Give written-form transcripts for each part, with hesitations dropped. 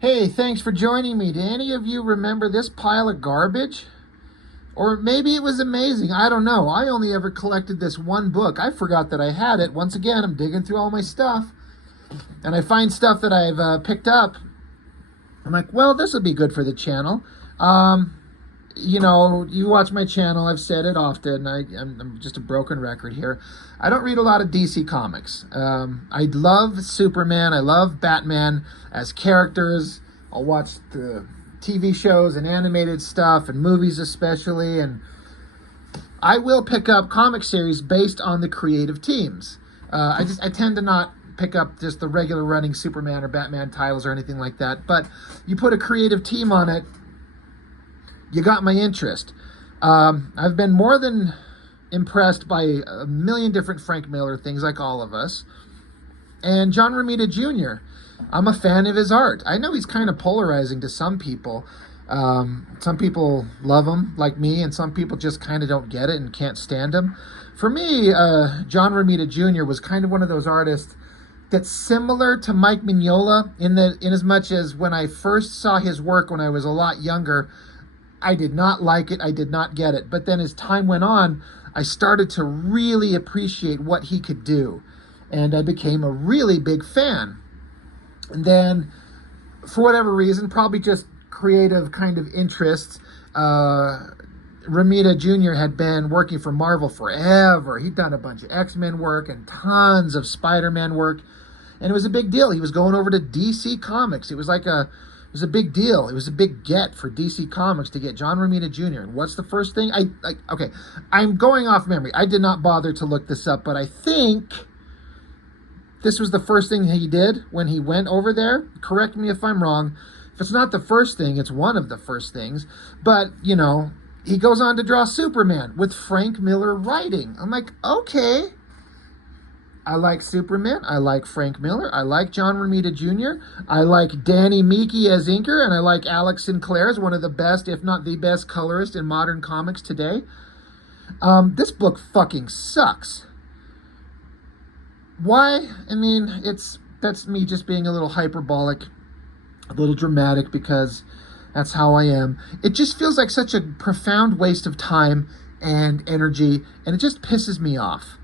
Hey, thanks for joining me. Do any of you remember this pile of garbage? Or maybe it was amazing. I don't know. I only ever collected this one book. I forgot that I had it. Once again, I'm digging through all my stuff. And I find stuff that I've picked up. I'm like, well, this would be good for the channel. You watch my channel. I've said it often. I'm just a broken record here. I don't read a lot of DC comics. I love Superman. I love Batman as characters. I'll watch the TV shows and animated stuff and movies especially. And I will pick up comic series based on the creative teams. I tend to not pick up just the regular running Superman or Batman titles or anything like that. But you put a creative team on it, you got my interest. I've been more than impressed by a million different Frank Miller things, like all of us. And John Romita Jr., I'm a fan of his art. I know he's kind of polarizing to some people. Some people love him, like me, and some people just kind of don't get it and can't stand him. For me, John Romita Jr. was kind of one of those artists that's similar to Mike Mignola in as much as when I first saw his work when I was a lot younger, I did not like it. I did not get it. But then as time went on, I started to really appreciate what he could do. And I became a really big fan. And then, for whatever reason, probably just creative kind of interests, Romita Jr. had been working for Marvel forever. He'd done a bunch of X-Men work and tons of Spider-Man work. And it was a big deal. He was going over to DC Comics. It was a big deal. It was a big get for DC Comics to get John Romita Jr. And what's the first thing? Okay, I'm going off memory. I did not bother to look this up, but I think this was the first thing he did when he went over there. Correct me if I'm wrong. If it's not the first thing, it's one of the first things. But, he goes on to draw Superman with Frank Miller writing. I'm like, okay. I like Superman. I like Frank Miller. I like John Romita Jr. I like Danny Meeke as inker, and I like Alex Sinclair as one of the best, if not the best, colorist in modern comics today. This book fucking sucks. Why? I mean, that's me just being a little hyperbolic, a little dramatic, because that's how I am. It just feels like such a profound waste of time and energy, and it just pisses me off.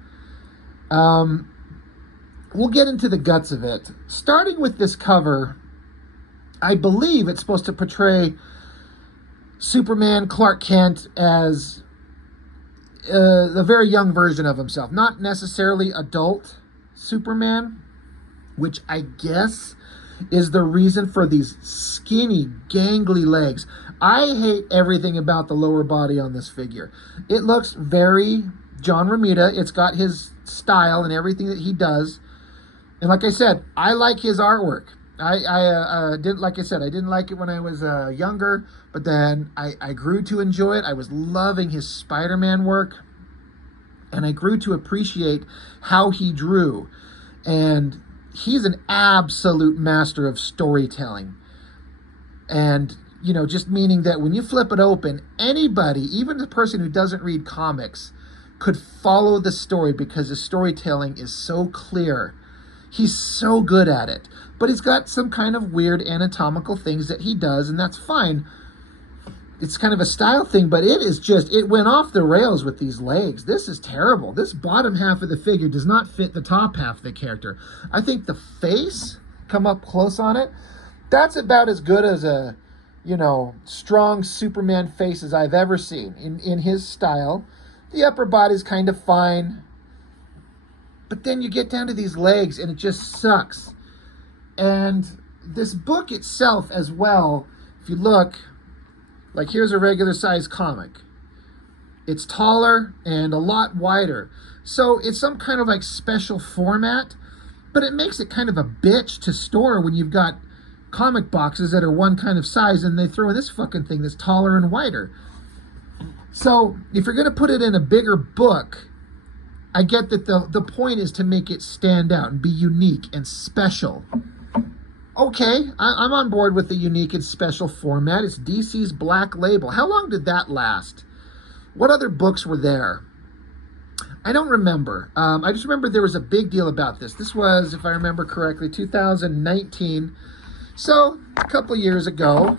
We'll get into the guts of it. Starting with this cover, I believe it's supposed to portray Superman, Clark Kent, as a very young version of himself. Not necessarily adult Superman, which I guess is the reason for these skinny, gangly legs. I hate everything about the lower body on this figure. It looks very John Romita. It's got his style and everything that he does. And like I said, I like his artwork. I didn't like it when I was younger, but then I grew to enjoy it. I was loving his Spider-Man work, and I grew to appreciate how he drew. And he's an absolute master of storytelling. And, just meaning that when you flip it open, anybody, even the person who doesn't read comics, could follow the story because the storytelling is so clear. He's so good at it. But he's got some kind of weird anatomical things that he does, and that's fine. It's kind of a style thing, but it went off the rails with these legs. This is terrible. This bottom half of the figure does not fit the top half of the character. I think the face, come up close on it, that's about as good as a, strong Superman face as I've ever seen in his style. The upper body's kind of fine. But then you get down to these legs and it just sucks. And this book itself as well, if you look, like here's a regular size comic. It's taller and a lot wider. So it's some kind of like special format, but it makes it kind of a bitch to store when you've got comic boxes that are one kind of size and they throw in this fucking thing that's taller and wider. So if you're going to put it in a bigger book, I get that the point is to make it stand out and be unique and special. Okay, I'm on board with the unique and special format. It's DC's Black Label. How long did that last? What other books were there? I don't remember. I just remember there was a big deal about this. This was, if I remember correctly, 2019. So, a couple years ago,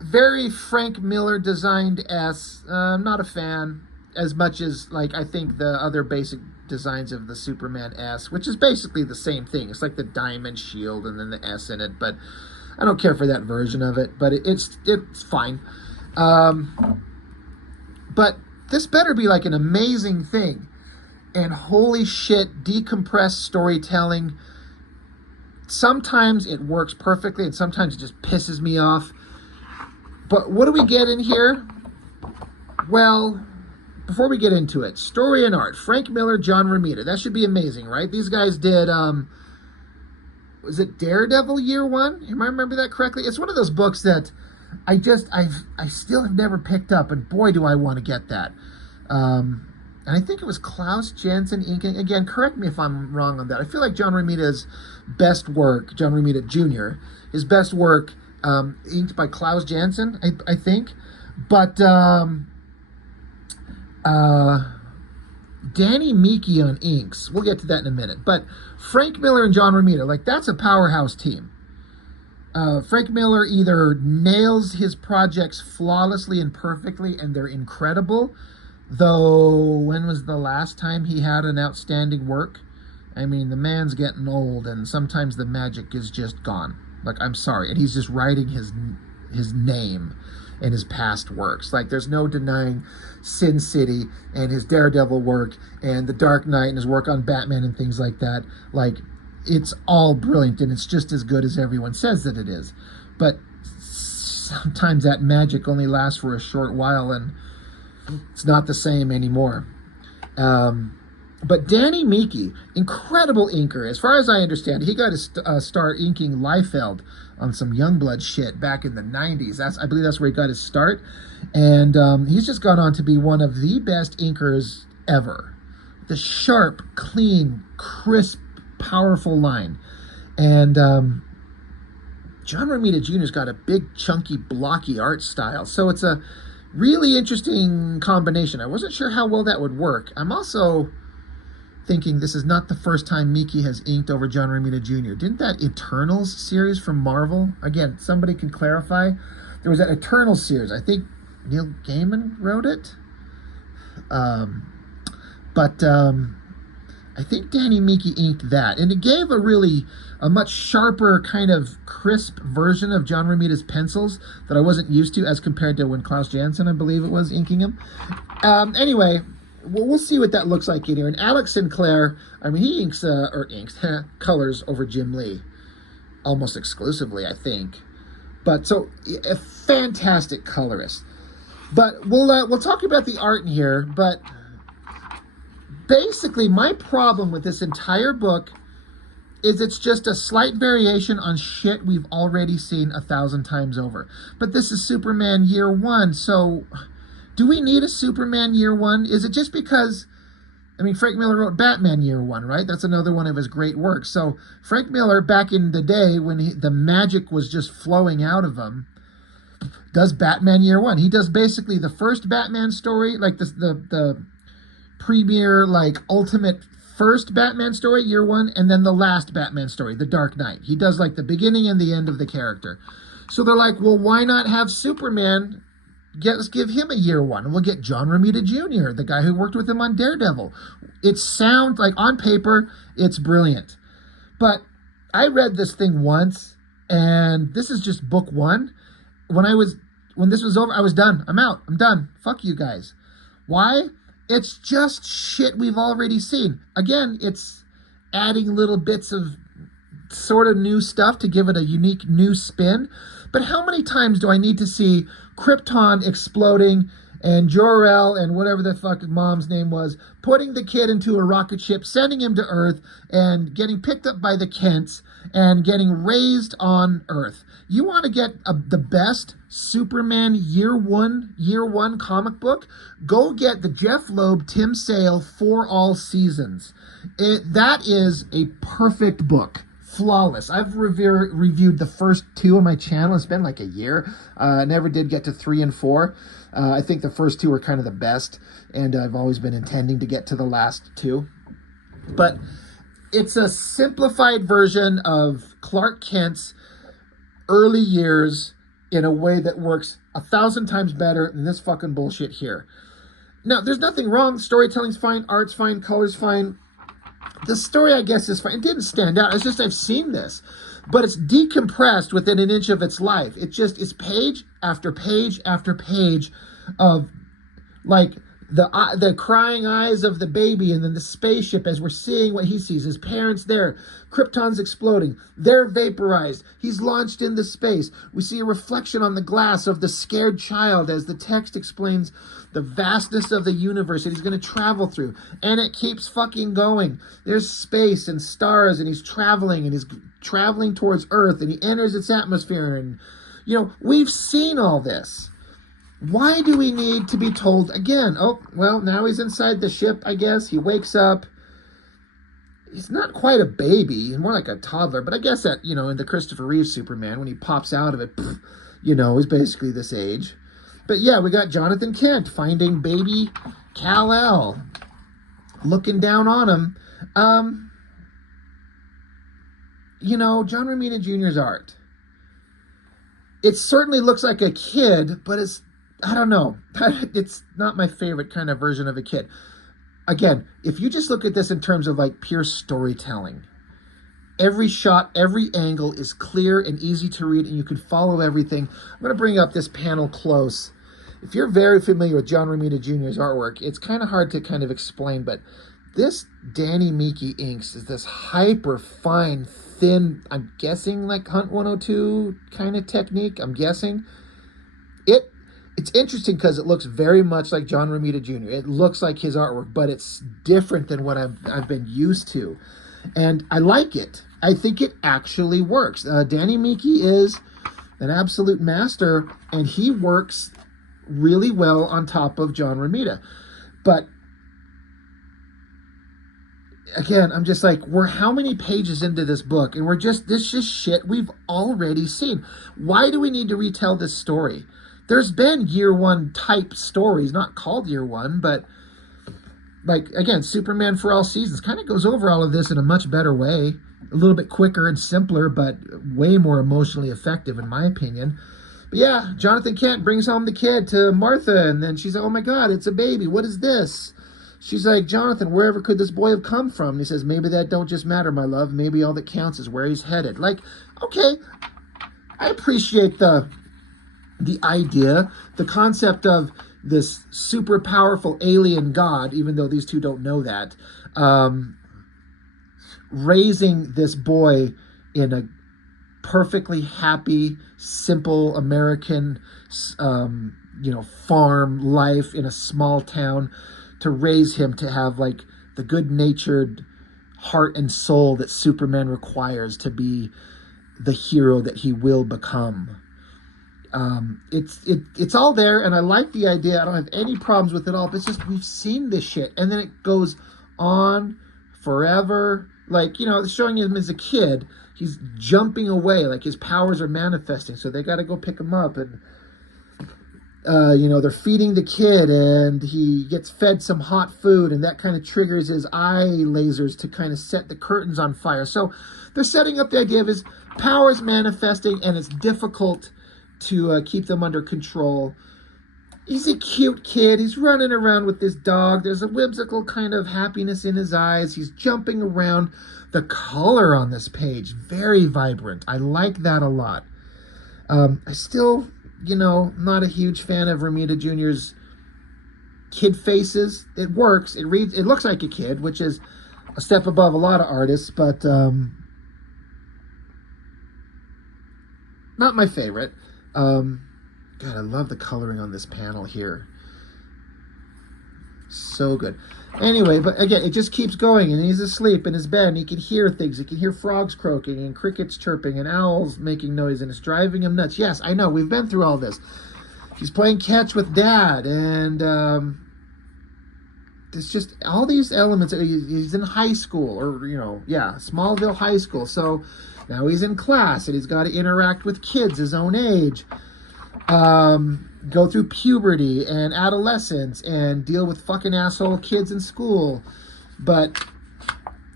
very Frank Miller designed S. I'm not a fan as much as, like, I think the other basic designs of the Superman S, which is basically the same thing. It's like the diamond shield and then the S in it, but I don't care for that version of it, but it's fine. But this better be like an amazing thing. And holy shit, decompressed storytelling. Sometimes it works perfectly and sometimes it just pisses me off. But what do we get in here? Well, before we get into it, story and art. Frank Miller, John Romita. That should be amazing, right? These guys did, was it Daredevil Year One? Am I remember that correctly? It's one of those books that I still have never picked up, and boy, do I want to get that. And I think it was Klaus Janson inking. Again, correct me if I'm wrong on that. I feel like John Romita's best work, John Romita Jr., his best work, inked by Klaus Janson, I think. But Danny Miki on inks. We'll get to that in a minute. But Frank Miller and John Romita, like, that's a powerhouse team. Frank Miller either nails his projects flawlessly and perfectly, and they're incredible. Though, when was the last time he had an outstanding work? I mean, the man's getting old, and sometimes the magic is just gone. Like, I'm sorry. And he's just writing his name in his past works. Like, there's no denying Sin City and his Daredevil work and The Dark Knight and his work on Batman and things like that. Like, it's all brilliant, and it's just as good as everyone says that it is. But sometimes that magic only lasts for a short while, and it's not the same anymore. But Danny Miki, incredible inker. As far as I understand, he got to start inking Liefeld on some Youngblood shit back in the 90s. I believe that's where he got his start. And he's just gone on to be one of the best inkers ever. The sharp, clean, crisp, powerful line. And John Romita Jr.'s got a big, chunky, blocky art style. So it's a really interesting combination. I wasn't sure how well that would work. I'm also thinking this is not the first time Miki has inked over John Romita Jr. Didn't that Eternals series from Marvel? Again, somebody can clarify. There was that Eternals series. I think Neil Gaiman wrote it. But I think Danny Miki inked that. And it gave a much sharper, kind of crisp version of John Romita's pencils that I wasn't used to as compared to when Klaus Janson, I believe it was, inking him. Anyway, we'll see what that looks like in here. And Alex Sinclair, I mean, he inks colors over Jim Lee almost exclusively, I think. But so a fantastic colorist. But we'll talk about the art in here. But basically, my problem with this entire book is it's just a slight variation on shit we've already seen 1,000 times over. But this is Superman Year One, so do we need a Superman Year One? Is it just because, I mean, Frank Miller wrote Batman Year One, right? That's another one of his great works. So Frank Miller, back in the day when the magic was just flowing out of him, does Batman Year One. He does basically the first Batman story, like the premier, like, ultimate first Batman story, Year One, and then the last Batman story, The Dark Knight. He does, like, the beginning and the end of the character. So they're like, well, why not have Superman? Let's give him a Year One, and we'll get John Romita Jr., the guy who worked with him on Daredevil. It sounds like, on paper, it's brilliant. But I read this thing once, and this is just book one. When this was over, I was done. I'm out. I'm done. Fuck you guys. Why? It's just shit we've already seen. Again, it's adding little bits of sort of new stuff to give it a unique new spin. But how many times do I need to see Krypton exploding and Jor-El and whatever the fuck his mom's name was, putting the kid into a rocket ship, sending him to Earth, and getting picked up by the Kents and getting raised on Earth? You want to get the best Superman Year One comic book? Go get the Jeff Loeb, Tim Sale For All Seasons. That is a perfect book. Flawless. I've reviewed the first two on my channel. It's been like a year. I never did get to 3 and 4. I think the first two are kind of the best, and I've always been intending to get to the last two. But it's a simplified version of Clark Kent's early years in a way that works 1,000 times better than this fucking bullshit here. Now, there's nothing wrong. Storytelling's fine, art's fine, color's fine. The story, I guess, is fine. It didn't stand out. It's just I've seen this. But it's decompressed within an inch of its life. It just is page after page after page of, like, the crying eyes of the baby, and then the spaceship as we're seeing what he sees. His parents there. Krypton's exploding. They're vaporized. He's launched into space. We see a reflection on the glass of the scared child as the text explains the vastness of the universe that he's going to travel through. And it keeps fucking going. There's space and stars, and he's traveling towards Earth, and he enters its atmosphere. And, you know, we've seen all this. Why do we need to be told again? Oh, well, now he's inside the ship, I guess. He wakes up. He's not quite a baby. He's more like a toddler. But I guess that, you know, in the Christopher Reeve Superman, when he pops out of it, you know, he's basically this age. But yeah, we got Jonathan Kent finding baby Kal-El, looking down on him. You know, John Romita Jr.'s art. It certainly looks like a kid, but it's, I don't know. It's not my favorite kind of version of a kid. Again, if you just look at this in terms of like pure storytelling, every shot, every angle is clear and easy to read, and you can follow everything. I'm going to bring up this panel close. If you're very familiar with John Romita Jr.'s artwork, it's kind of hard to kind of explain, but this Danny Meeke inks is this hyper fine, thin, I'm guessing like Hunt 102 kind of technique, I'm guessing. It's interesting because it looks very much like John Romita Jr. It looks like his artwork, but it's different than what I've been used to. And I like it. I think it actually works. Danny Meeke is an absolute master, and he works really well on top of John Romita. But again, I'm just like, we're how many pages into this book, and this just shit we've already seen. Why do we need to retell this story? There's been year one type stories, not called year one, but like, again, Superman for All Seasons kind of goes over all of this in a much better way, a little bit quicker and simpler, but way more emotionally effective in my opinion. But yeah, Jonathan Kent brings home the kid to Martha, and then she's like, oh my God, it's a baby. What is this? She's like, Jonathan, wherever could this boy have come from? And he says, maybe that don't just matter, my love. Maybe all that counts is where he's headed. Like, okay, I appreciate the idea, the concept of this super powerful alien god, even though these two don't know that, raising this boy in a perfectly happy, simple American, farm life in a small town, to raise him to have like the good-natured heart and soul that Superman requires to be the hero that he will become. It's all there, and I like the idea. I don't have any problems with it all, but it's just we've seen this shit, and then it goes on forever. Like, you know, showing him as a kid, he's jumping away, like his powers are manifesting, so they got to go pick him up, and they're feeding the kid, and he gets fed some hot food, and that kind of triggers his eye lasers to kind of set the curtains on fire. So they're setting up the idea of his powers manifesting, and it's difficult to keep them under control. He's a cute kid. He's running around with this dog. There's a whimsical kind of happiness in his eyes. He's jumping around. The color on this page, very vibrant. I like that a lot. I still, not a huge fan of Romita Jr.'s kid faces. It works. It looks like a kid, which is a step above a lot of artists, but not my favorite. God, I love the coloring on this panel here. So good. Anyway, but again, it just keeps going, and he's asleep in his bed, and he can hear things. He can hear frogs croaking, and crickets chirping, and owls making noise, and it's driving him nuts. Yes, I know, we've been through all this. He's playing catch with Dad, and it's just all these elements. He's in high school, or, Smallville High School, so now he's in class, and he's got to interact with kids his own age, go through puberty and adolescence, and deal with fucking asshole kids in school. But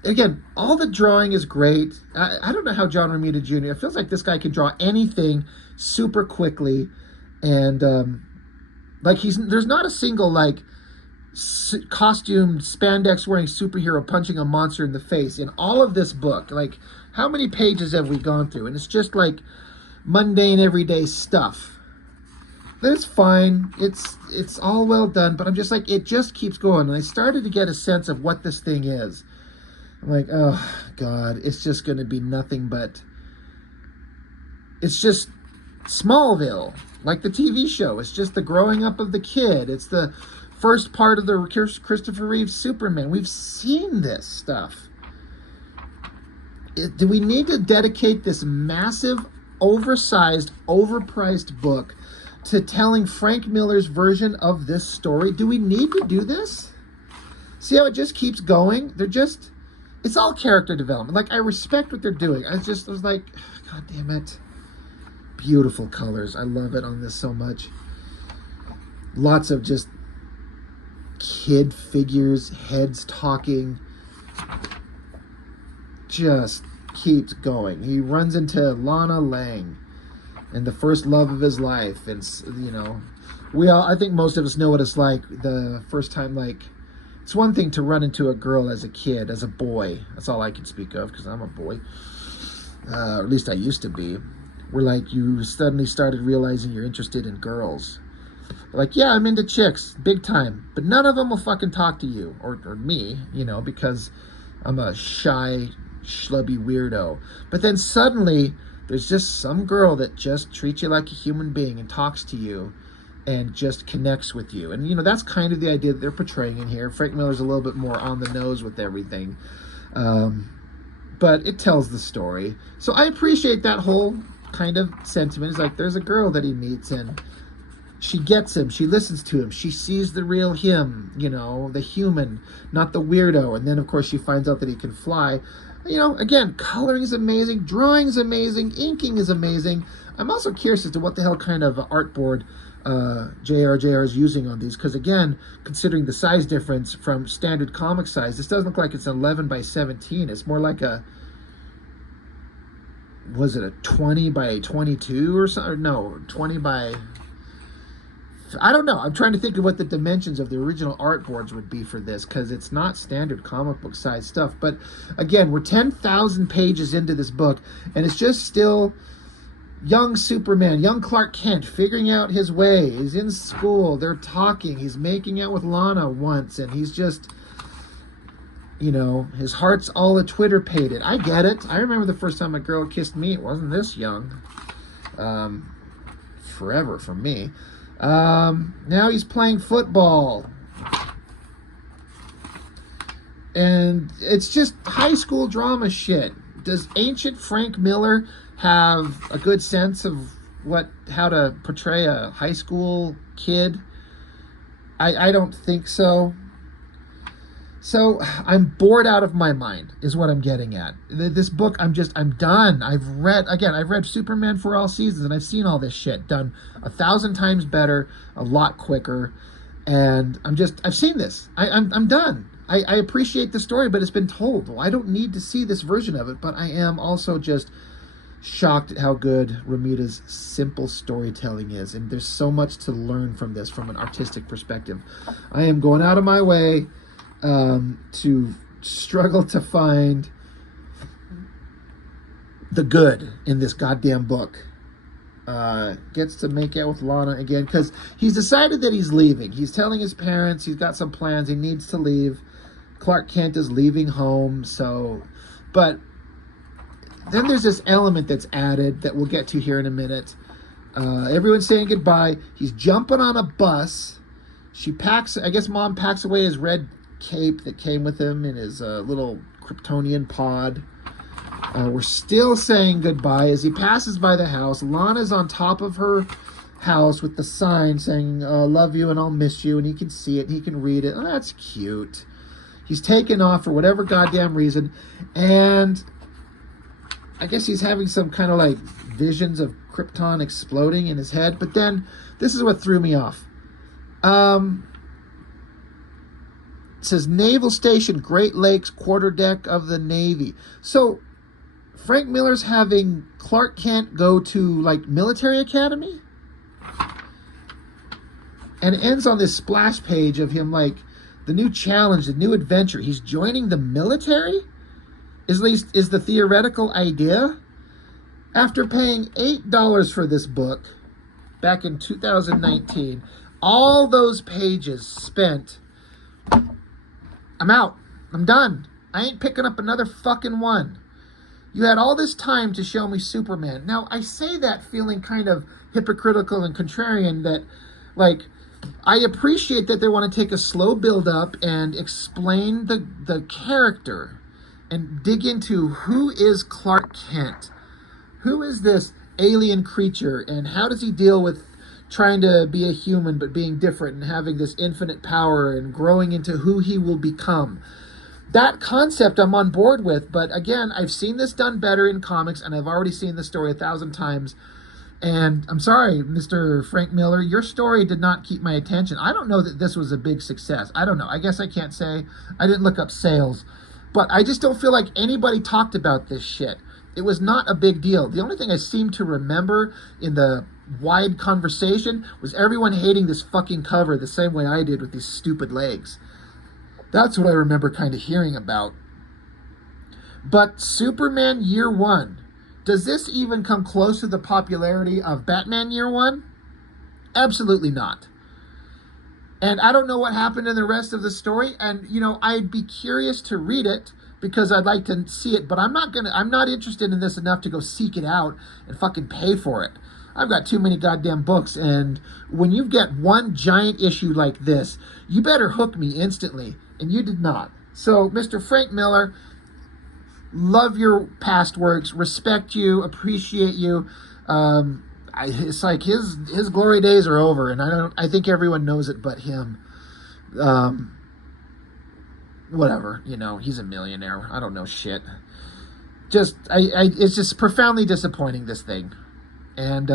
again, all the drawing is great. I don't know how John Romita Jr. It feels like this guy can draw anything super quickly, and like there's not a single like costumed spandex wearing superhero punching a monster in the face in all of this book. Like, how many pages have we gone through? And it's just like mundane everyday stuff. That's fine. It's all well done, but I'm just like, it just keeps going. And I started to get a sense of what this thing is. I'm like, oh God, it's just going to be nothing but, it's just Smallville, like the TV show. It's just the growing up of the kid. It's the first part of the Christopher Reeve Superman. We've seen this stuff. Do we need to dedicate this massive, oversized, overpriced book to telling Frank Miller's version of this story? Do we need to do this? See how it just keeps going? It's all character development. Like, I respect what they're doing. I was like, God damn it. Beautiful colors. I love it on this so much. Lots of just kid figures, heads talking. Just keeps going. He runs into Lana Lang and the first love of his life. And, you know, I think most of us know what it's like the first time. Like, it's one thing to run into a girl as a kid, as a boy. That's all I can speak of, because I'm a boy. Or at least I used to be. Where, like, you suddenly started realizing you're interested in girls. Like, yeah, I'm into chicks, big time. But none of them will fucking talk to you, or me, you know, because I'm a shy, schlubby weirdo. But then suddenly, there's just some girl that just treats you like a human being and talks to you and just connects with you. And, you know, that's kind of the idea that they're portraying in here. Frank Miller's a little bit more on the nose with everything. But it tells the story. So I appreciate that whole kind of sentiment. It's like, there's a girl that he meets, and she gets him. She listens to him. She sees the real him, you know, the human, not the weirdo. And then, of course, she finds out that he can fly. You know, again, coloring is amazing. Drawing is amazing. Inking is amazing. I'm also curious as to what the hell kind of artboard JR is using on these, because again, considering the size difference from standard comic size, this doesn't look like it's 11 by 17. It's more like was it a 20 by 22 or something? No, 20 by, I don't know. I'm trying to think of what the dimensions of the original artboards would be for this, because it's not standard comic book size stuff. But again, we're 10,000 pages into this book, and it's just still young Superman, young Clark Kent, figuring out his way. He's in school. They're talking. He's making out with Lana once, and he's just, you know, his heart's all a Twitter pated. I get it. I remember the first time a girl kissed me. It wasn't this young. Forever for me. Now he's playing football. And it's just high school drama shit. Does ancient Frank Miller have a good sense of how to portray a high school kid? I don't think so. So I'm bored out of my mind is what I'm getting at. This book, I'm done. I've read Superman for all seasons, and I've seen all this shit done 1,000 times better, a lot quicker. And I've seen this. I'm done. I appreciate the story, but it's been told. Well, I don't need to see this version of it, but I am also just shocked at how good Romita's simple storytelling is. And there's so much to learn from this from an artistic perspective. I am going out of my way to struggle to find the good in this goddamn book. Gets to make out with Lana again, because he's decided that he's leaving. He's telling his parents he's got some plans. He needs to leave. Clark Kent is leaving home. But then there's this element that's added that we'll get to here in a minute. Everyone's saying goodbye. He's jumping on a bus. I guess Mom packs away his red cape that came with him in his little Kryptonian pod. We're still saying goodbye as he passes by the house. Lana's on top of her house with the sign saying, love you and I'll miss you. And he can see it and he can read it. Oh, that's cute. He's taken off for whatever goddamn reason. And I guess he's having some kind of like visions of Krypton exploding in his head. But then this is what threw me off. says Naval Station, Great Lakes, quarterdeck of the Navy. So Frank Miller's having Clark Kent go to like military academy, and it ends on this splash page of him like the new challenge, the new adventure. He's joining the military. Is the theoretical idea. After paying $8 for this book back in 2019, all those pages spent. I'm out. I'm done. I ain't picking up another fucking one. You had all this time to show me Superman. Now, I say that feeling kind of hypocritical and contrarian that, like, I appreciate that they want to take a slow build up and explain the character and dig into who is Clark Kent. Who is this alien creature and how does he deal with trying to be a human but being different and having this infinite power and growing into who he will become. That concept I'm on board with, but again, I've seen this done better in comics and I've already seen the story 1,000 times. And I'm sorry, Mr. Frank Miller, your story did not keep my attention. I don't know that this was a big success. I don't know. I guess I can't say. I didn't look up sales. But I just don't feel like anybody talked about this shit. It was not a big deal. The only thing I seem to remember in the wide conversation was everyone hating this fucking cover the same way I did with these stupid legs. That's what I remember kind of hearing about. But Superman Year One, does this even come close to the popularity of Batman Year One? Absolutely not. And I don't know what happened in the rest of the story. And, you know, I'd be curious to read it because I'd like to see it. But I'm not interested in this enough to go seek it out and fucking pay for it. I've got too many goddamn books. And when you get one giant issue like this, you better hook me instantly. And you did not. So, Mr. Frank Miller, love your past works, respect you, appreciate you. It's like his glory days are over, and I think everyone knows it but him. Whatever, you know, he's a millionaire. I don't know shit. It's just profoundly disappointing, this thing, and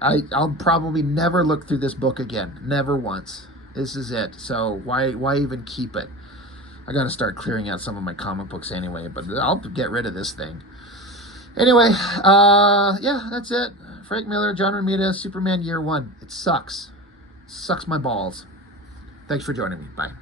I'll probably never look through this book again, never once. This is it. So why even keep it? I got to start clearing out some of my comic books anyway, but I'll get rid of this thing. Anyway, yeah, that's it. Frank Miller, John Romita, Superman Year One. It sucks. Sucks my balls. Thanks for joining me. Bye.